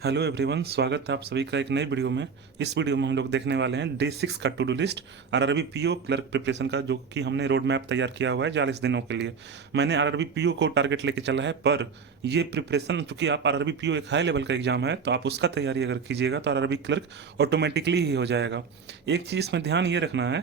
Hello everyone, स्वागत है आप सभी का एक नई वीडियो में। इस वीडियो में हम लोग देखने वाले हैं डे 6 का to do list RRB PO clerk preparation का, जो कि हमने रोड मैप तैयार किया हुआ है 40 दिनों के लिए। मैंने आरआरबी पीओ को टारगेट लेके चला है, पर ये प्रिपरेशन, चूंकि आप आरआरबी पीओ एक हाई लेवल का एग्जाम है तो आप उसका तैयारी अगर कीजिएगा तो आरआरबी क्लर्क ऑटोमेटिकली ही हो जाएगा। एक चीज़ इसमें ध्यान ये रखना है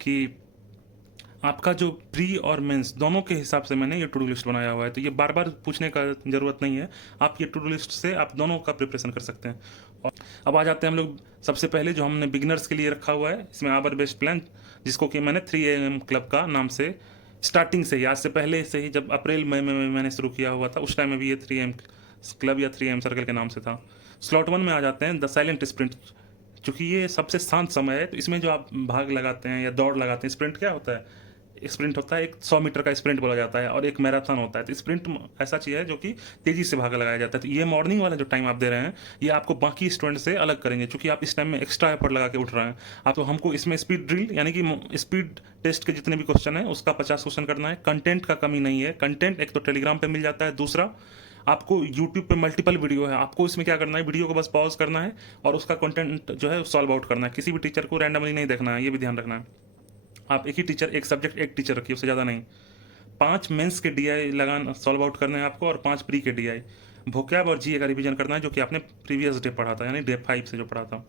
कि आपका जो प्री और मेंस दोनों के हिसाब से मैंने ये टू डू लिस्ट बनाया हुआ है, तो ये बार बार पूछने का ज़रूरत नहीं है। आप ये टू डू लिस्ट से आप दोनों का प्रिपरेशन कर सकते हैं। और अब आ जाते हैं हम लोग सबसे पहले जो हमने बिगिनर्स के लिए रखा हुआ है, इसमें आवर बेस्ट प्लान, जिसको कि मैंने 3 AM क्लब का नाम से स्टार्टिंग से ही, आज से पहले से ही, जब अप्रैल मई में मैंने शुरू किया हुआ था उस टाइम में भी ये 3 AM क्लब या 3 AM सर्कल के नाम से था। स्लॉट 1 में आ जाते हैं द साइलेंट स्प्रिंट। चूँकि ये सबसे शांत समय है, तो इसमें जो आप भाग लगाते हैं या दौड़ लगाते हैं, स्प्रिंट क्या होता है? स्प्रिंट होता है, एक 100 मीटर का स्प्रिंट बोला जाता है, और एक मैराथन होता है। तो स्प्रिंट ऐसा चीज़ है जो कि तेज़ी से भाग लगाया जाता है। तो ये मॉर्निंग वाला जो टाइम आप दे रहे हैं, ये आपको बाकी स्टूडेंट से अलग करेंगे, चूँकि आप इस टाइम में एक्स्ट्रा एफर्ट लगा के उठ रहे हैं। आप तो हमको इसमें स्पीड ड्रिल यानी कि स्पीड टेस्ट के जितने भी क्वेश्चन हैं उसका 50 क्वेश्चन करना है। कंटेंट का कमी नहीं है, कंटेंट एक तो टेलीग्राम पर मिल जाता है, दूसरा आपको यूट्यूब पे मल्टीपल वीडियो है, आपको इसमें क्या करना है, वीडियो को बस पॉज करना है और उसका कंटेंट जो है सॉल्व आउट करना है। किसी भी टीचर को रैंडमली नहीं देखना है, ये भी ध्यान रखना है। आप एक ही टीचर, एक सब्जेक्ट एक टीचर रखिए, उससे ज़्यादा नहीं। 5 मेंस के डीआई लगाना सॉल्व आउट करने हैं आपको, और 5 प्री के डीआई। वोकैब और जीए का रिवीजन करना है, जो कि आपने प्रीवियस डे पढ़ा था, यानी डे 5 से जो पढ़ा था।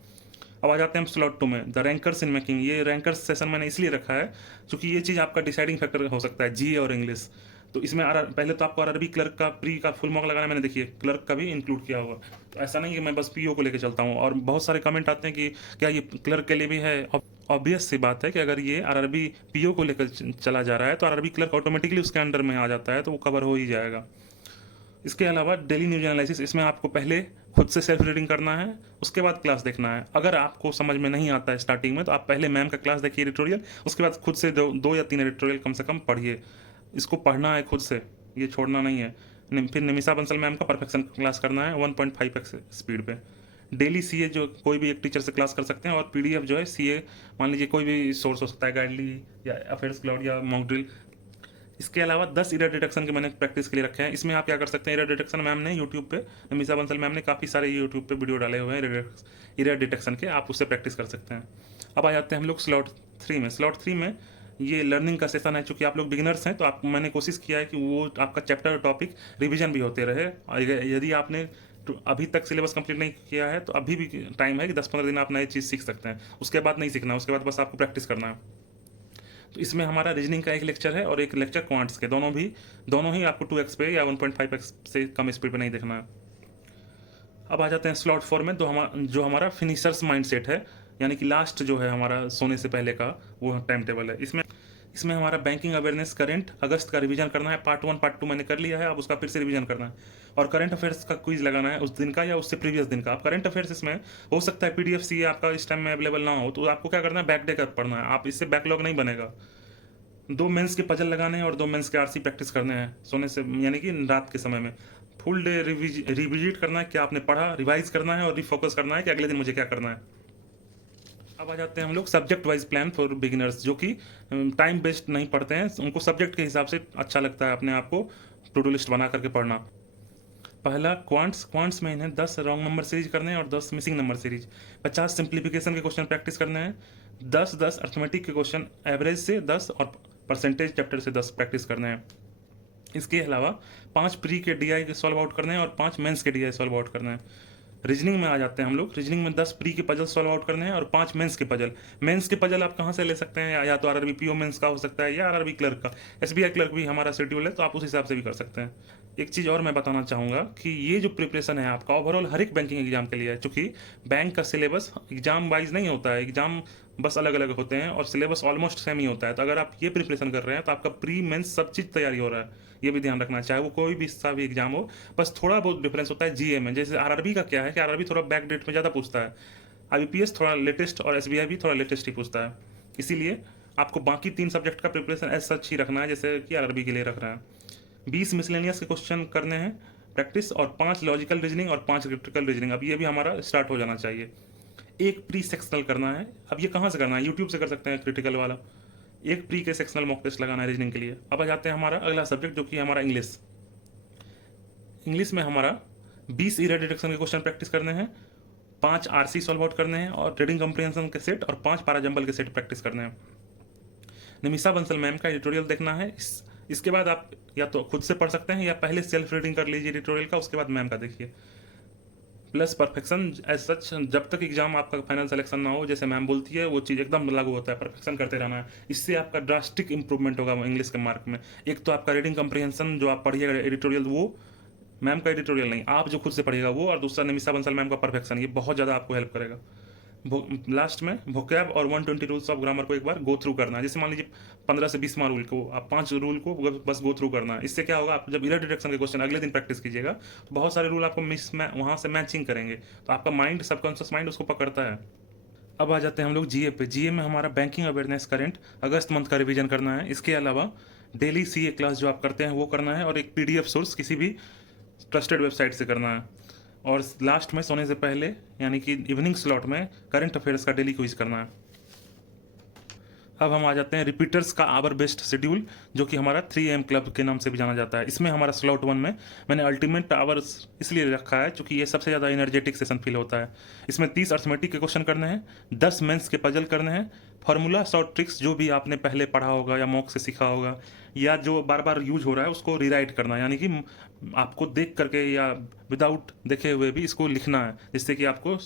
अब आ जाते हैं हम स्लॉट 2 में, द रैंकर्स इन मेकिंग। ये रैंकर्स सेशन मैंने इसलिए रखा है क्योंकि ये चीज़ आपका डिसाइडिंग फैक्टर हो सकता है, जीए और इंग्लिश। तो इसमें पहले तो आपको आरआरबी क्लर्क का प्री का फुल मॉक लगाना है, मैंने देखिए क्लर्क का भी इंक्लूड किया हुआ। तो ऐसा नहीं कि मैं बस पीओ को लेकर चलता हूँ। और बहुत सारे कमेंट आते हैं कि क्या ये क्लर्क के लिए भी है। ऑब्वियस सी बात है कि अगर ये आरआरबी पीओ को लेकर चला जा रहा है तो आरआरबी क्लर्क ऑटोमेटिकली उसके अंडर में आ जाता है, तो वो कवर हो ही जाएगा। इसके अलावा डेली न्यूज एनालिसिस, इसमें आपको पहले खुद से सेल्फ रीडिंग करना है, उसके बाद क्लास देखना है। अगर आपको समझ में नहीं आता है स्टार्टिंग में, तो आप पहले मैम का क्लास देखिए एडिटोरियल, उसके बाद खुद से 2 या 3 एडिटोरियल कम से कम पढ़िए। इसको पढ़ना है खुद से, ये छोड़ना नहीं है। फिर निमिषा बंसल मैम का परफेक्शन क्लास करना है 1.5x स्पीड पे। डेली सीए जो कोई भी एक टीचर से क्लास कर सकते हैं, और पीडीएफ जो है सीए, मान लीजिए कोई भी सोर्स हो सकता है, गाइडली या अफेयर्स क्लाउड या मॉक ड्रिल। इसके अलावा 10 एरर डिटेक्शन के मैंने प्रैक्टिस के लिए रखे हैं। इसमें आप क्या कर सकते हैं, एरर डिटेक्शन मैम ने यूट्यूब पे, निमिषा बंसल मैम ने काफ़ी सारे यूट्यूब पे वीडियो डाले हुए हैं एरर डिटेक्शन के, आप उससे प्रैक्टिस कर सकते हैं। अब आ जाते हैं हम लोग स्लॉट 3 में। स्लॉट 3 में ये लर्निंग का सेशन है। चूँकि आप लोग बिगिनर्स हैं तो आप, मैंने कोशिश किया है कि वो आपका चैप्टर टॉपिक रिविजन भी होते रहे। और यदि आपने अभी तक सिलेबस कंप्लीट नहीं किया है तो अभी भी टाइम है कि 10-15 दिन आप नई चीज़ सीख सकते हैं। उसके बाद नहीं सीखना, उसके बाद बस आपको प्रैक्टिस करना है। तो इसमें हमारा रीजनिंग का एक लेक्चर है और एक लेक्चर क्वांट्स के, दोनों ही आपको 2x पे या 1.5x से कम स्पीड पे नहीं देखना है। अब आ जाते हैं स्लॉट 4 में, जो हमारा फिनिशर्स माइंडसेट है, यानी कि लास्ट जो है हमारा सोने से पहले का वो टाइम टेबल है। इसमें इसमें हमारा बैंकिंग अवेयरनेस करंट अगस्त का रिवीजन करना है। पार्ट 1 पार्ट 2 मैंने कर लिया है, अब उसका फिर से रिवीजन करना है। और करंट अफेयर्स का क्विज लगाना है उस दिन का या उससे प्रीवियस दिन का। आप करंट अफेयर्स इसमें हो सकता है पीडीएफ सी आपका इस टाइम में अवेलेबल ना हो, तो आपको क्या करना है, बैक डे कर पढ़ना है। आप इससे बैकलॉग नहीं बनेगा। 2 मेंस के पजल लगाने हैं और 2 मेंस के आरसी प्रैक्टिस करने हैं सोने से, यानी कि रात के समय में। फुल डे रिविजिट करना है क्या आपने पढ़ा, रिवाइज करना है और रिफोकस करना है कि अगले दिन मुझे क्या करना है। अब आ जाते हैं हम लोग subject wise plan for beginners, जो कि टाइम बेस्ड नहीं पढ़ते हैं, उनको सब्जेक्ट के हिसाब से अच्छा लगता है अपने आप को टू डू लिस्ट बना करके पढ़ना। पहला क्वांट्स में इन्हें 10 रॉन्ग नंबर सीरीज करने हैं और 10 मिसिंग नंबर सीरीज। 50 सिंप्लीफिकेशन के क्वेश्चन प्रैक्टिस करने हैं। 10 अर्थमेटिक के क्वेश्चन एवरेज से 10 और परसेंटेज चैप्टर से 10 प्रैक्टिस करने हैं। इसके अलावा 5 प्री के डीआई सॉल्व आउट करने हैं और 5 मेंस के डीआई सॉल्व आउट करने हैं। रीजनिंग में आ जाते हैं हम लोग। रीजनिंग में 10 प्री के पजल सॉल्व आउट करने हैं और 5 मेंस के पजल। मेंस के पजल आप कहाँ से ले सकते हैं, या तो आरआरबी पीओ मेंस का हो सकता है या आरआरबी क्लर्क का। एसबीआई क्लर्क भी हमारा शेड्यूल है, तो आप उस हिसाब से भी कर सकते हैं। एक चीज़ और मैं बताना चाहूँगा कि ये जो प्रिपरेशन है आपका ओवरऑल हर एक बैंकिंग एग्जाम के लिए है, चूँकि बैंक का सिलेबस एग्जाम वाइज नहीं होता है, एग्जाम बस अलग अलग होते हैं और सिलेबस ऑलमोस्ट सेम ही होता है। तो अगर आप ये प्रिपरेशन कर रहे हैं तो आपका प्री मेंस सब चीज़ तैयारी हो रहा है, ये भी ध्यान रखना, चाहे वो कोई भी सा भी एग्जाम हो। बस थोड़ा बहुत डिफरेंस होता है जीए में। जैसे आरआरबी का क्या है कि आरआरबी थोड़ा बैक डेट में ज़्यादा पूछता है, आईबीपीएस थोड़ा लेटेस्ट और एसबीआई भी थोड़ा लेटेस्ट ही पूछता है। इसीलिए आपको बाकी 3 सब्जेक्ट का प्रिपरेशन एज सच ही रखना है जैसे कि आरआरबी के लिए रख रहा है। 20 मिसलेनियस के क्वेश्चन करने हैं प्रैक्टिस, और 5 लॉजिकल रीजनिंग और 5 क्रिटिकल रीजनिंग। अब ये भी हमारा स्टार्ट हो जाना चाहिए। एक प्री सेक्शनल करना है। अब ये कहाँ से करना है, यूट्यूब से कर सकते हैं क्रिटिकल वाला। एक प्री के सेक्शनल मॉक टेस्ट लगाना है रीजनिंग के लिए। अब आ जाते हैं हमारा अगला सब्जेक्ट, जो कि हमारा इंग्लिश। इंग्लिश में हमारा 20 इरर डिडक्शन के क्वेश्चन प्रैक्टिस करने हैं, 5 आरसी सॉल्व आउट करने हैं और ट्रेडिंग कंप्रीहेंशन के सेट और 5 पैराजंबल के सेट प्रैक्टिस करने हैं। निमिषा बंसल मैम का एडिटोरियल देखना है। इसके बाद आप या तो खुद से पढ़ सकते हैं या पहले सेल्फ रीडिंग कर लीजिए एडिटोरियल का, उसके बाद मैम का देखिए। प्लस परफेक्शन एज सच, जब तक एग्जाम आपका फाइनल सिलेक्शन ना हो, जैसे मैम बोलती है वो चीज़ एकदम लागू होता है, परफेक्शन करते रहना है। इससे आपका ड्रास्टिक इंप्रूवमेंट होगा इंग्लिश के मार्क में। एक तो आपका रीडिंग कंप्रीहेंशन जो आप पढ़िएगा एडिटोरियल, वो मैम का एडिटोरियल नहीं, आप जो खुद से पढ़िएगा वो, और दूसरा निमिषा बंसल मैम का परफेक्शन, ये बहुत ज़्यादा आपको हेल्प करेगा। लास्ट में वोकैब और 120 रूल्स ऑफ ग्रामर को एक बार गो थ्रू करना है। जैसे मान लीजिए 15 से 20 रूल को आप 5 रूल को बस गो थ्रू करना है। इससे क्या होगा, आप जब इरर डिडक्शन के क्वेश्चन अगले दिन प्रैक्टिस कीजिएगा तो बहुत सारे रूल आपको वहाँ से मैचिंग करेंगे, तो आपका माइंड, सबकॉन्शियस माइंड उसको पकड़ता है। अब आ जाते हैं हम लोग जीए पे। जीए में हमारा बैंकिंग अवेयरनेस करंट अगस्त मंथ का रिवीजन करना है। इसके अलावा डेली सीए क्लास जो आप करते हैं वो करना है, और एक पीडीएफ सोर्स किसी भी ट्रस्टेड वेबसाइट से करना है। और लास्ट में सोने से पहले यानी कि इवनिंग स्लॉट में करंट अफेयर्स का डेली क्विज करना है। अब हम आ जाते हैं रिपीटर्स का आवर बेस्ट शेड्यूल, जो कि हमारा 3 AM क्लब के नाम से भी जाना जाता है। इसमें हमारा स्लॉट 1 में मैंने अल्टीमेट आवर्स इसलिए रखा है क्योंकि ये सबसे ज़्यादा एनर्जेटिक सेशन फील होता है। इसमें 30 अर्थमेटिक के क्वेश्चन करने हैं, 10 मेंस के पजल करने हैं, फार्मूला शॉर्ट ट्रिक्स जो भी आपने पहले पढ़ा होगा या मॉक से सीखा होगा या जो बार बार यूज हो रहा है उसको रीराइट करना है, यानी कि आपको देख करके या विदाउट देखे हुए भी इसको लिखना है, जिससे कि आपको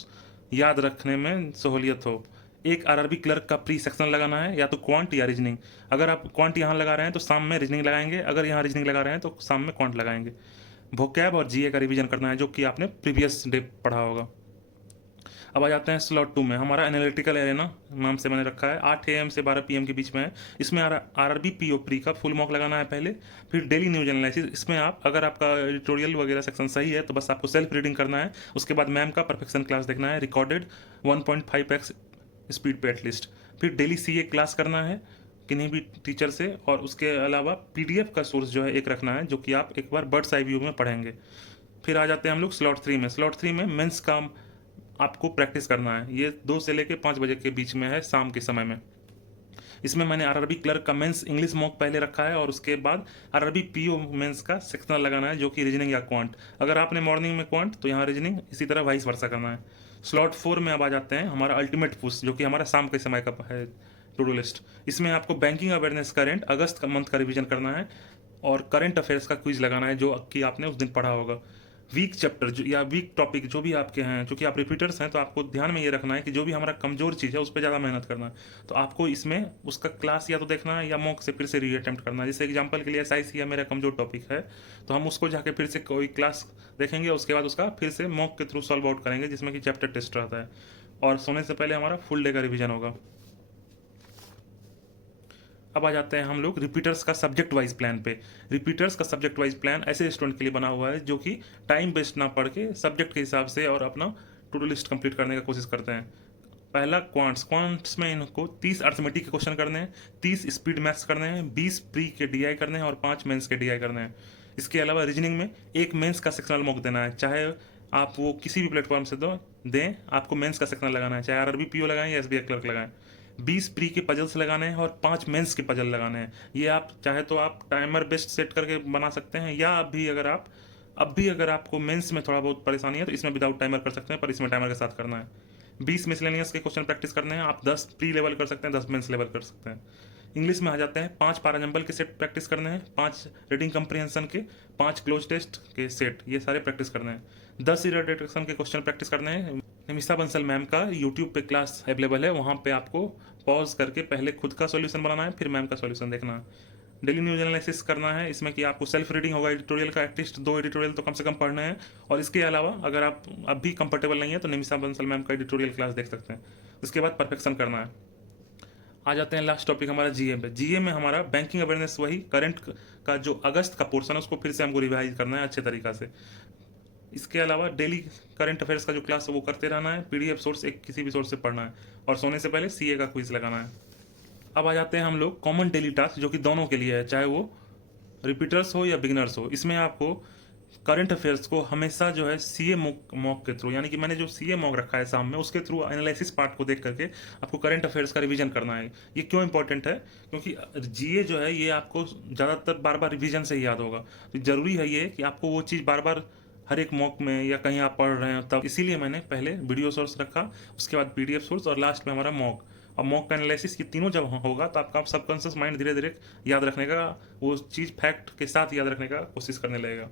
याद रखने में सहूलियत हो। एक आरआरबी क्लर्क का प्री सेक्शन लगाना है, या तो क्वांट या रीजनिंग। अगर आप क्वांट यहाँ लगा रहे हैं तो शाम में रीजनिंग लगाएंगे, अगर यहाँ रीजनिंग लगा रहे हैं तो शाम में क्वांट लगाएंगे। वोकैब और जीए का रिवीजन करना है जो कि आपने प्रीवियस डे पढ़ा होगा। अब आ जाते हैं स्लॉट 2 में। हमारा एनालिटिकल एरेना नाम से मैंने रखा है, 8 AM से 12 PM के बीच में है। इसमें आरआरबी पीओ प्री का फुल मॉक लगाना है पहले, फिर डेली न्यूज एनालिसिस। इसमें आप अगर आपका एडिटोरियल वगैरह सेक्शन सही है तो बस आपको सेल्फ रीडिंग करना है, उसके बाद मैम का परफेक्शन क्लास देखना है, रिकॉर्डेड 1.5x स्पीड पे एटलीस्ट। फिर डेली सीए क्लास करना है किन्हीं भी टीचर से, और उसके अलावा पीडीएफ का सोर्स जो है एक रखना है जो कि आप एक बार बर्ड्स आई व्यू में पढ़ेंगे। फिर आ जाते हैं हम लोग स्लॉट 3 में। स्लॉट 3 में मेंस का आपको प्रैक्टिस करना है, ये 2 से लेकर 5 बजे के बीच में है, शाम के समय में। इसमें मैंने आरआरबी क्लर्क का मेंस इंग्लिश मॉक पहले रखा है, और उसके बाद आरआरबी पीओ मेंस का सेक्शनल लगाना है जो कि रीजनिंग या क्वांट। अगर आपने मॉर्निंग में क्वांट तो यहाँ रीजनिंग, इसी तरह वाइस वर्सा करना है। स्लॉट 4 में अब आ जाते हैं हमारा अल्टीमेट पुश, जो कि हमारा शाम के समय का है टू डू लिस्ट। इसमें आपको बैंकिंग अवेयरनेस करंट अगस्त का मंथ का रिवीजन करना है, और करंट अफेयर्स का क्विज लगाना है जो कि आपने उस दिन पढ़ा होगा। वीक चैप्टर जो या वीक टॉपिक जो भी आपके हैं, क्योंकि आप रिपीटर्स हैं तो आपको ध्यान में ये रखना है कि जो भी हमारा कमजोर चीज़ है उस पर ज़्यादा मेहनत करना है। तो आपको इसमें उसका क्लास या तो देखना है या मॉक से फिर से री अटेम्प्ट करना है। जैसे एग्जांपल के लिए SIC या मेरा कमजोर टॉपिक है तो हम उसको जाके फिर से कोई क्लास देखेंगे, उसके बाद उसका फिर से मॉक के थ्रू सॉल्व आउट करेंगे, जिसमें कि चैप्टर टेस्ट रहता है। और सोने से पहले हमारा फुल डे का रिविजन होगा। अब आ जाते हैं हम लोग रिपीटर्स का सब्जेक्ट वाइज प्लान पे। रिपीटर्स का सब्जेक्ट वाइज प्लान ऐसे स्टूडेंट के लिए बना हुआ है जो कि टाइम वेस्ट ना पढ़ के सब्जेक्ट के हिसाब से और अपना टू डू लिस्ट कंप्लीट करने का कोशिश करते हैं। पहला क्वांट्स में इनको 30 अर्थमेटिक के क्वेश्चन करने हैं, 30 स्पीड मैथ्स करने हैं, 20 प्री के DI करने हैं और 5 मेंस के DI करने हैं। इसके अलावा रीजनिंग में एक मेंस का सेक्शनल मॉक देना है, चाहे आप वो किसी भी प्लेटफॉर्म से दें, आपको मेंस का सेक्शनल लगाना है, चाहे आरआरबी पीओ लगाएं या SBI क्लर्क लगाएं। 20 प्री के पजल्स लगाने हैं और 5 मेंस के पजल लगाने हैं। ये आप चाहे तो आप टाइमर बेस्ट सेट करके बना सकते हैं, या अब भी अगर आपको मेंस में थोड़ा बहुत परेशानी है तो इसमें विदाउट टाइमर कर सकते हैं, पर इसमें टाइमर के साथ करना है। 20 मिसलेनियस के क्वेश्चन प्रैक्टिस करने हैं, आप 10 प्री लेवल कर सकते हैं, 10 मेंस लेवल कर सकते हैं। इंग्लिश में आ जाते हैं 5 पैराजंबल के सेट प्रैक्टिस करने हैं, 5 रीडिंग कंप्रीहेंशन के, 5 क्लोज टेस्ट के सेट, ये सारे प्रैक्टिस करने हैं। 10 इरर डिटेक्शन के क्वेश्चन प्रैक्टिस करने हैं। निमिषा बंसल मैम का यूट्यूब पे क्लास अवेलेबल है, वहाँ पे आपको पॉज करके पहले खुद का सॉल्यूशन बनाना है, फिर मैम का सॉल्यूशन देखना है। डेली न्यूज एनालिसिस करना है, इसमें कि आपको सेल्फ रीडिंग होगा एडिटोरियल का, एटलीस्ट 2 एडिटोरियल तो कम से कम पढ़ना है। और इसके अलावा अगर आप अब भी कंफर्टेबल नहीं है तो निमिषा बंसल मैम का एडिटोरियल क्लास देख सकते हैं। उसके बाद परफेक्शन करना है। आ जाते हैं लास्ट टॉपिक हमारा जीए पे। जीए में हमारा बैंकिंग अवेयरनेस, वही करंट का जो अगस्त का पोर्शन है उसको फिर से हमको रिवाइज करना है अच्छे तरीका से। इसके अलावा डेली करंट अफेयर्स का जो क्लास है वो करते रहना है, पीडीएफ सोर्स एक किसी भी सोर्स से पढ़ना है, और सोने से पहले सीए का क्विज लगाना है। अब आ जाते हैं हम लोग कॉमन डेली टास्क, जो कि दोनों के लिए है, चाहे वो रिपीटर्स हो या बिगनर्स हो। इसमें आपको करंट अफेयर्स को हमेशा जो है सीए मॉक के थ्रू, यानी कि मैंने जो सीए मॉक रखा है सामने, उसके थ्रू एनालिसिस पार्ट को देख करके आपको करंट अफेयर्स का रिवीजन करना है। ये क्यों इंपॉर्टेंट है? क्योंकि जीए जो है ये आपको ज़्यादातर बार बार रिवीजन से ही याद होगा, तो ज़रूरी है ये कि आपको वो चीज़ बार बार हर एक मॉक में या कहीं आप पढ़ रहे हैं तब, इसीलिए मैंने पहले वीडियो सोर्स रखा, उसके बाद पीडीएफ सोर्स और लास्ट में हमारा मॉक। और मॉक का एनालिसिस, ये तीनों जब होगा तो आपका सबकॉन्शियस माइंड धीरे धीरे याद रखने का, वो चीज़ फैक्ट के साथ याद रखने का कोशिश करने लगेगा।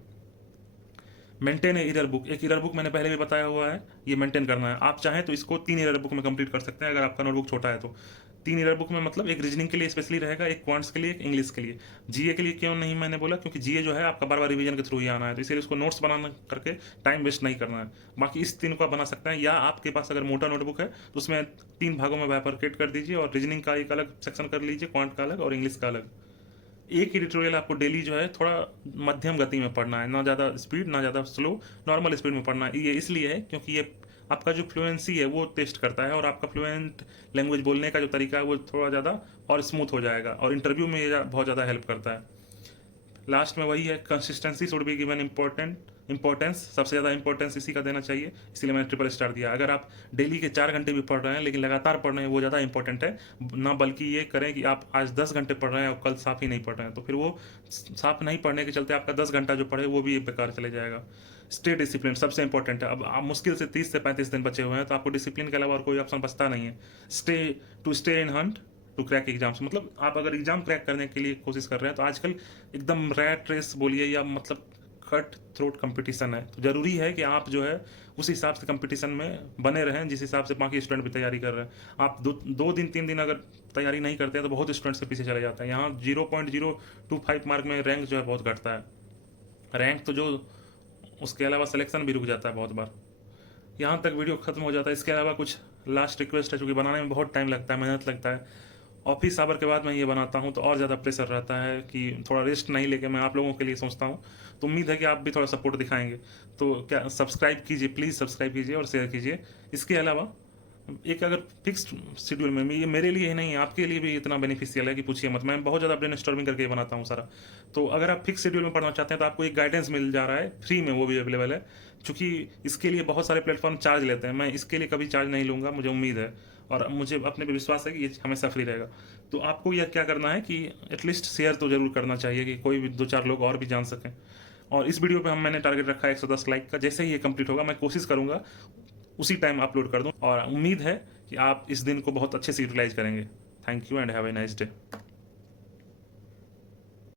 मेंटेन एरर बुक, एक एरर बुक मैंने पहले भी बताया हुआ है, ये मेंटेन करना है। आप चाहें तो इसको 3 एरर बुक में कंप्लीट कर सकते हैं अगर आपका नोटबुक छोटा है तो। 3 एरर बुक में मतलब एक रीजनिंग के लिए स्पेशली रहेगा, एक क्वांट्स के लिए, एक इंग्लिश के लिए। जीए के लिए क्यों नहीं मैंने बोला, क्योंकि जीए जो है आपका बार बार रिवीजन के थ्रू ही आना है, तो इसलिए उसको नोट्स बनाना करके टाइम वेस्ट नहीं करना है। बाकी इस 3 को आप बना सकते हैं, या आपके पास अगर मोटा नोटबुक है तो उसमें 3 भागों में बाइफरकेट कर दीजिए और रीजनिंग का एक अलग सेक्शन कर लीजिए, क्वांट का अलग और इंग्लिश का अलग। एक एडिटोरियल आपको डेली जो है थोड़ा मध्यम गति में पढ़ना है, ना ज़्यादा स्पीड ना ज़्यादा स्लो, नॉर्मल स्पीड में पढ़ना है। ये इसलिए है क्योंकि ये आपका जो फ्लुएंसी है वो टेस्ट करता है, और आपका फ्लुएंट लैंग्वेज बोलने का जो तरीका है वो थोड़ा ज़्यादा और स्मूथ हो जाएगा, और इंटरव्यू में ये बहुत ज़्यादा हेल्प करता है। लास्ट में वही है, consistency should be given importance, सबसे ज़्यादा इंपॉर्टेंस इसी का देना चाहिए, इसलिए मैंने ट्रिपल स्टार दिया। अगर आप डेली के 4 घंटे भी पढ़ रहे हैं लेकिन लगातार पढ़ रहे हैं, वो ज़्यादा इंपॉर्टेंट है ना, बल्कि ये करें कि आप आज 10 घंटे पढ़ रहे हैं और कल साफ ही नहीं पढ़ रहे हैं, तो फिर वो साफ नहीं पढ़ने के चलते आपका 10 घंटा जो पढ़े वो भी बेकार चले जाएगा। स्टे डिसिप्लिन सबसे इंपॉर्टेंट है। अब आप मुश्किल से 30 से 35 दिन बचे हुए हैं, तो आपको डिसिप्लिन के अलावा और कोई ऑप्शन बचता नहीं है। Stay in hunt to crack exams, मतलब आप अगर एग्जाम क्रैक करने के लिए कोशिश कर रहे हैं तो आजकल एकदम रैट रेस बोलिए या मतलब कट थ्रोट कंपटीशन है, तो ज़रूरी है कि आप जो है उस हिसाब से कंपटीशन में बने रहें जिस हिसाब से बाकी स्टूडेंट भी तैयारी कर रहे हैं। आप 2 दिन 3 दिन अगर तैयारी नहीं करते हैं तो बहुत स्टूडेंट्स के पीछे चले जाते हैं। यहाँ 0.025 मार्क में रैंक जो है बहुत घटता है, रैंक तो जो, उसके अलावा सिलेक्शन भी रुक जाता है बहुत बार। यहाँ तक वीडियो खत्म हो जाता है। इसके अलावा कुछ लास्ट रिक्वेस्ट है, चूँकि बनाने में बहुत टाइम लगता है, मेहनत लगता है, ऑफिस आवर के बाद मैं ये बनाता हूँ तो और ज़्यादा प्रेशर रहता है कि थोड़ा रेस्ट नहीं लेके मैं आप लोगों के लिए सोचता हूँ, तो उम्मीद है कि आप भी थोड़ा सपोर्ट दिखाएंगे। तो क्या सब्सक्राइब कीजिए, प्लीज़ सब्सक्राइब कीजिए और शेयर कीजिए। इसके अलावा एक अगर फिक्स्ड शेड्यूल में, ये मेरे लिए ही नहीं आपके लिए भी इतना बेनिफिशियल है कि पूछिए मत, मैं बहुत ज़्यादा ब्रेनस्टॉर्मिंग करके बनाता हूँ सारा। तो अगर आप फिक्स शेड्यूल में पढ़ना चाहते हैं तो आपको एक गाइडेंस मिल जा रहा है फ्री में, वो भी अवेलेबल है। चूँकि इसके लिए बहुत सारे प्लेटफॉर्म चार्ज लेते हैं, मैं इसके लिए कभी चार्ज नहीं लूँगा, मुझे उम्मीद है और मुझे अपने पे विश्वास है कि ये हमेशा फ्री रहेगा। तो आपको यह क्या करना है कि एटलीस्ट शेयर तो ज़रूर करना चाहिए कि कोई भी 2-4 लोग और भी जान सकें। और इस वीडियो पे मैंने टारगेट रखा है 110 लाइक का। जैसे ही ये कंप्लीट होगा मैं कोशिश करूँगा उसी टाइम अपलोड कर दूँ, और उम्मीद है कि आप इस दिन को बहुत अच्छे से यूटिलाइज करेंगे। Thank you and have a nice day.